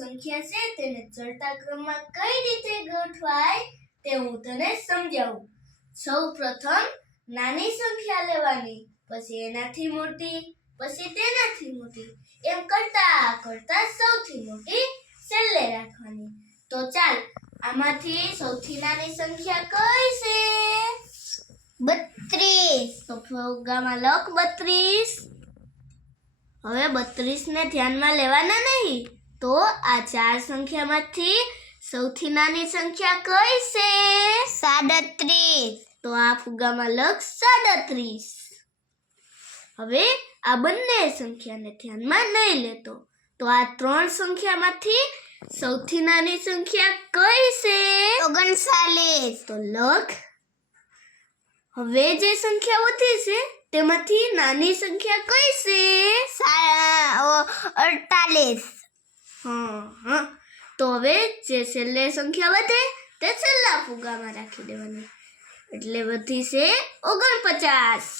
સંખ્યા છે તેને ચડતા ક્રમમાં કઈ રીતે ગોઠવાય તે હું તને સમજાવું. સૌ પ્રથમ નાની સંખ્યા લેવાની, પછી એનાથી મોટી, પછી તેનાથી મોટી. એમ કરતા કરતા સૌથી મોટી છેલ્લે રાખવાની. તો ચાલ, આમાંથી સૌથી નાની સંખ્યા કઈ છે? બત્રીસ. તો ફોગામાં લખ બત્રીસ. હવે બત્રીસ ને ધ્યાનમાં લેવાના નહીં. તો આ ચાર સંખ્યામાંથી સૌથી નાની સંખ્યા કઈ છે? સાડત્રીસ. તો આ ફુગ્ગામાં લખ સાડત્રીસ. હવે આ બંને સંખ્યાને ધ્યાનમાં નહીં લેતો. તો આ ત્રણ સંખ્યામાંથી સૌથી નાની સંખ્યા કઈ છે? ઓગણચાલીસ. તો લખ. હવે જે સંખ્યા વધી છે તેમાંથી નાની સંખ્યા કઈ છે? અડતાલીસ. હા હા તો હવે જે છેલ્લે સંખ્યા વધે તે છેલ્લા ફુગામાં રાખી દેવાની એટલે વધી છે ઓગણપચાસ